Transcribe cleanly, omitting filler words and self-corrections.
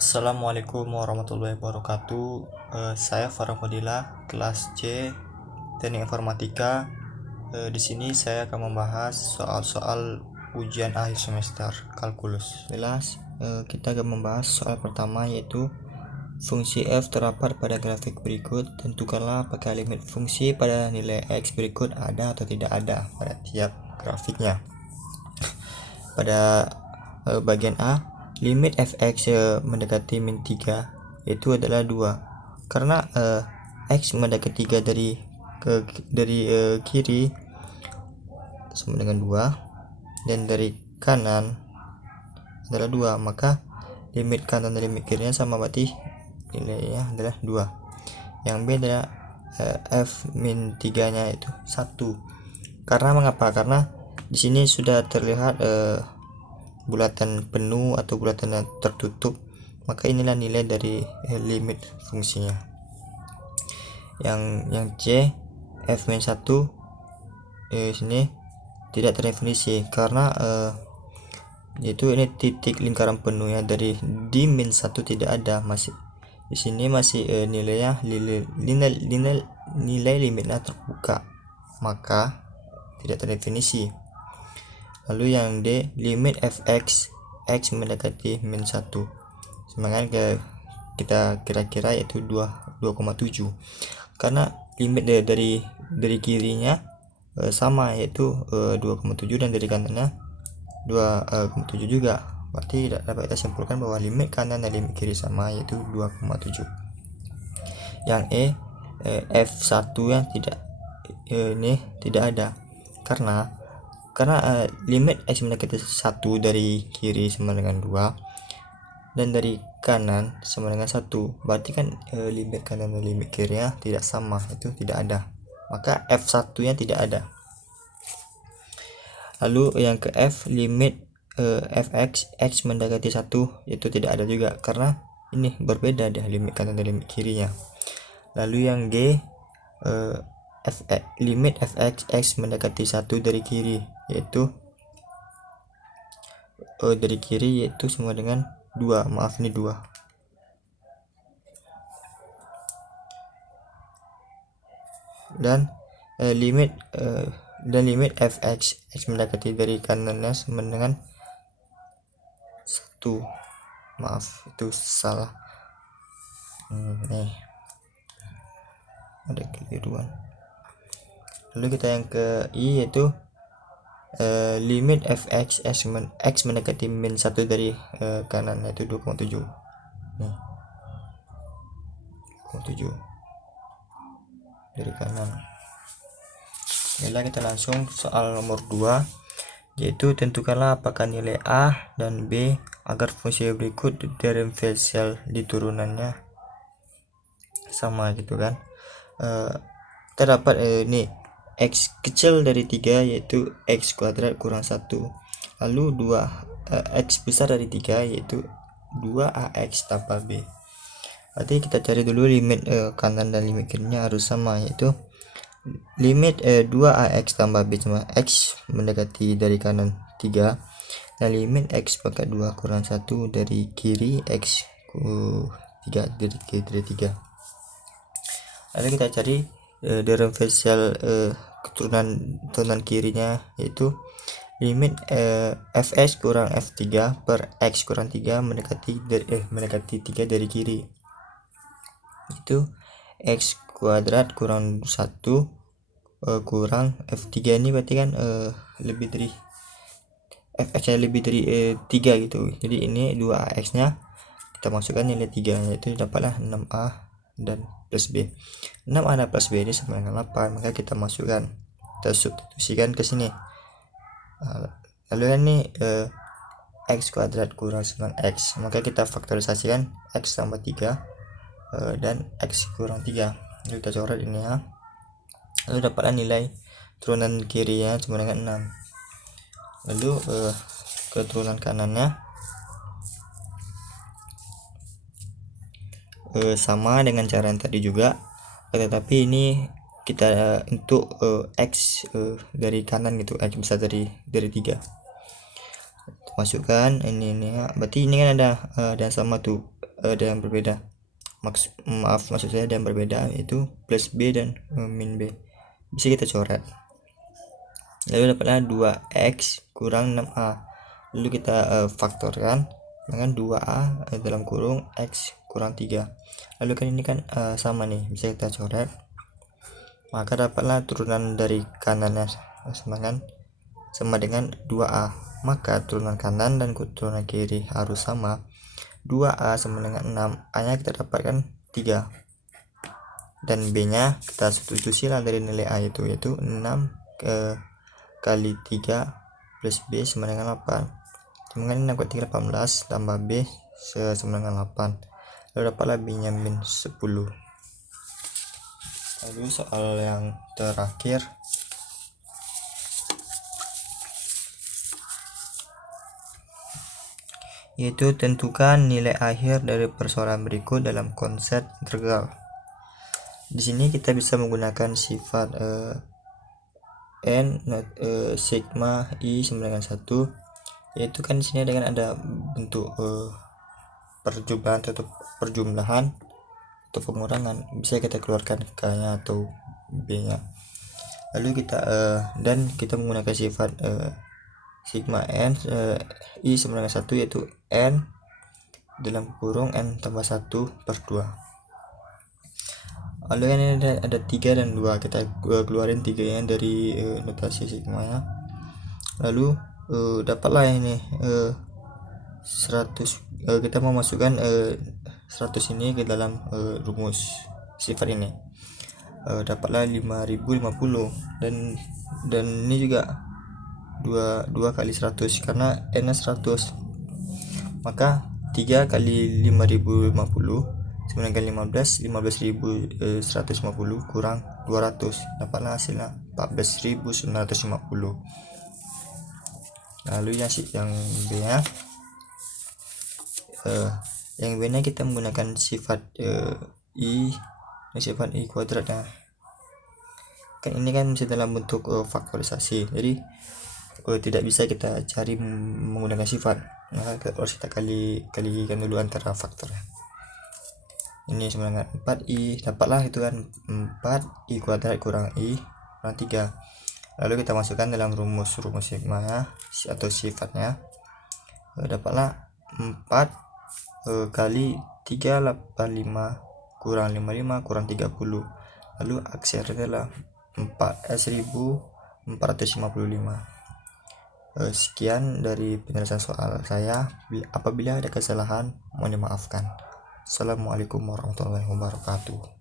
Assalamualaikum warahmatullahi wabarakatuh. Saya Farah Fadila, kelas C, Teknik Informatika. Di sini saya akan membahas soal-soal ujian akhir semester kalkulus. Kita akan membahas soal pertama, yaitu fungsi f terdapat pada grafik berikut. Tentukanlah apakah limit fungsi pada nilai x berikut ada atau tidak ada pada tiap grafiknya. Pada bagian A, limit fx mendekati min 3 itu adalah 2. Karena x mendekati 3 dari kiri sama dengan 2 dan dari kanan adalah 2, maka limit kanan dan limit kirinya sama, berarti nilainya adalah 2. Yang B adalah f min 3 nya itu 1. Karena mengapa? Karena di sini sudah terlihat bulatan penuh atau bulatan tertutup, maka inilah nilai dari limit fungsinya. Yang C, f min 1 sini tidak terdefinisi karena yaitu ini titik lingkaran penuhnya dari di min 1 tidak ada, masih di sini masih nilai limitnya terbuka, maka tidak terdefinisi. Lalu yang D, limit fx x mendekati min 1, semangat kita kira-kira yaitu 2,7. Karena limit dari kirinya sama, yaitu 2,7, dan dari kanannya 2,7 juga, berarti dapat kita simpulkan bahwa limit kanan dan limit kiri sama, yaitu 2,7. Yang E, f1 yang ini tidak ada karena limit x mendekati 1 dari kiri sama dengan 2 dan dari kanan sama dengan 1, berarti kan limit kanan dan limit kirinya tidak sama, itu tidak ada, maka f1 nya tidak ada. Lalu yang ke F, limit fx x mendekati 1 itu tidak ada juga, karena ini berbeda deh limit kanan dan limit kirinya. Lalu yang G, limit fx x mendekati 1 dari kiri, yaitu dari kiri yaitu sama dengan 2, maaf ini 2. Dan limit fx x mendekati dari kanannya sama dengan 1, maaf itu salah, nih ada keliruan. Lalu kita yang ke I, yaitu limit fx x mendekati min 1 dari kanan, yaitu 2,7. Nih 2,7 dari kanan. Baiklah, kita langsung soal nomor 2, yaitu tentukanlah apakah nilai A dan B agar fungsi berikut diferensial di turunannya sama, gitu kan. Terdapat ini x kecil dari 3 yaitu x kuadrat kurang 1, lalu 2 x besar dari 3 yaitu 2ax tambah b. Berarti kita cari dulu limit kanan dan limit kirinya harus sama, yaitu limit 2ax tambah b sama x mendekati dari kanan 3 dan limit x pangkat 2 kurang 1 dari kiri x 3 dari 3. Lalu kita cari diferensial turunan kirinya, yaitu limit fx kurang f3 per x kurang 3 mendekati 3 dari kiri, itu x kuadrat kurang 1 kurang f3, ini berarti kan lebih dari fx nya lebih dari 3 gitu. Jadi ini 2ax nya kita masukkan nilai 3, yaitu dapatlah 6a dan plus b. 6a dan plus b ini sama dengan 8, maka kita masukkan, kita substitusikan ke sini. Lalu ini x kuadrat kurang 9x, maka kita faktorisasikan x tambah 3 dan x kurang 3. Lalu kita coret ini ya, lalu dapatlah nilai turunan kirinya sama dengan 6. Lalu ke turunan kanannya sama dengan cara yang tadi juga, tetapi ini kita untuk x dari kanan gitu, x besar dari 3 masukkan ini ya, berarti ini kan ada dan sama tuh ada yang berbeda. Maksud saya ada yang berbeda, yaitu plus B dan min B. Bisa kita coret. Lalu dapatlah 2x kurang 6a. Lalu kita faktorkan dengan 2a dalam kurung x kurang 3. Lalu kan ini kan sama nih, bisa kita coret. Maka dapatlah turunan dari kanannya sama dengan 2a. Maka turunan kanan dan turunan kiri harus sama. 2a sama dengan 6, a nya kita dapatkan 3, dan b nya kita substitusi lah dari nilai a yaitu 6 kali 3 plus b sama dengan 8. Kemudian 6 kali 3 18 tambah b sama dengan 8. Lalu dapatlah b nya min 10. Lalu soal yang terakhir, yaitu tentukan nilai akhir dari persoalan berikut dalam konsep integral. Di sini kita bisa menggunakan sifat n sigma i sama dengan 1, yaitu kan di sini dengan ada bentuk perjumlahan atau pengurangan, bisa kita keluarkan k-nya atau b-nya. Lalu kita dan kita menggunakan sifat sigma n i sama dengan 1, yaitu n dalam kurung n tambah 1 per 2. Lalu ini ada 3 dan 2, kita keluarin 3 nya dari notasi sigma nya. Lalu dapatlah ini 100, kita mau masukkan 100 ini ke dalam rumus sifat ini. Dapatlah 5050, dan ini juga 2 kali 100 karena n nya 100. Maka 3 kali 5050 sama dengan 15.150 kurang 200, dapatlah hasilnya 14.950. Lalu yang b nya kita menggunakan sifat sifat i kuadrat. Kan ini kan masih dalam bentuk faktorisasi, jadi tidak bisa kita cari menggunakan sifat, maka harus kita kalikan dulu antara faktor. Ini sama dengan 4i, dapatlah itu kan 4i kuadrat kurang i kurang 3. Lalu kita masukkan dalam rumus sigma nya atau sifatnya. Dapatlah 4 kali 385 kurang 55 kurang 30. Lalu aksarnya adalah 1455. Sekian dari penjelasan soal saya. Apabila ada kesalahan, mohon dimaafkan. Assalamualaikum warahmatullahi wabarakatuh.